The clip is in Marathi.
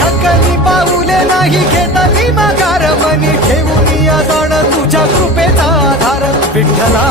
थकली पाऊले नाही घेतली माघार मनी ठेवून या जाण तुझ्या कृपेचा आधार विठ्ठला